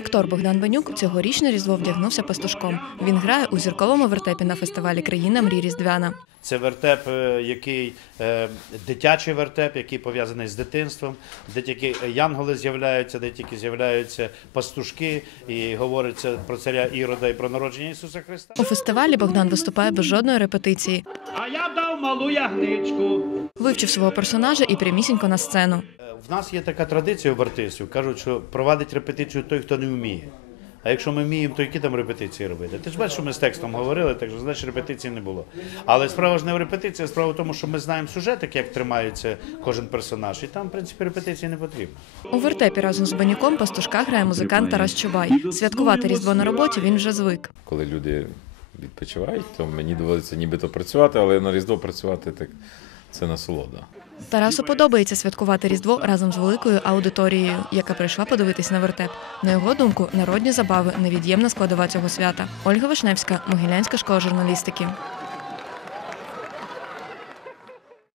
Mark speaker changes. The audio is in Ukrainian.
Speaker 1: Актор Богдан Банюк цьогорічне різдво вдягнувся пастушком. Він грає у зірковому вертепі на фестивалі Країна мрій Різдвяна.
Speaker 2: Це вертеп, е, який е, дитячий вертеп, який пов'язаний з дитинством, де тільки янголи з'являються, де тільки з'являються пастушки, і говориться про царя Ірода і про народження Ісуса Христа.
Speaker 1: У фестивалі Богдан виступає без жодної репетиції.
Speaker 3: А я дав малу ягничку.
Speaker 1: Вивчив свого персонажа і прямісінько на сцену.
Speaker 2: В нас є така традиція в артистів. Кажуть, що провадить репетицію той, хто не вміє. А якщо ми вміємо, то які там репетиції робити? Ти ж бачиш, що ми з текстом говорили, так що значить репетиції не було. Але справа ж не в репетиції, а справа в тому, що ми знаємо сюжет, як тримається кожен персонаж, і там, в принципі, репетиції не потрібно.
Speaker 1: У вертепі разом з Банюком пастушка грає музикант Тарас Чубай. Святкувати різдво на роботі він вже звик.
Speaker 4: коли люди відпочивають, то мені доводиться нібито працювати, але на Різдво працювати так це насолода.
Speaker 1: Тарасу подобається святкувати різдво разом з великою аудиторією, яка прийшла подивитись на вертеп. На його думку, народні забави невід'ємна складова цього свята. Ольга Вишневська, Могилянська школа журналістики.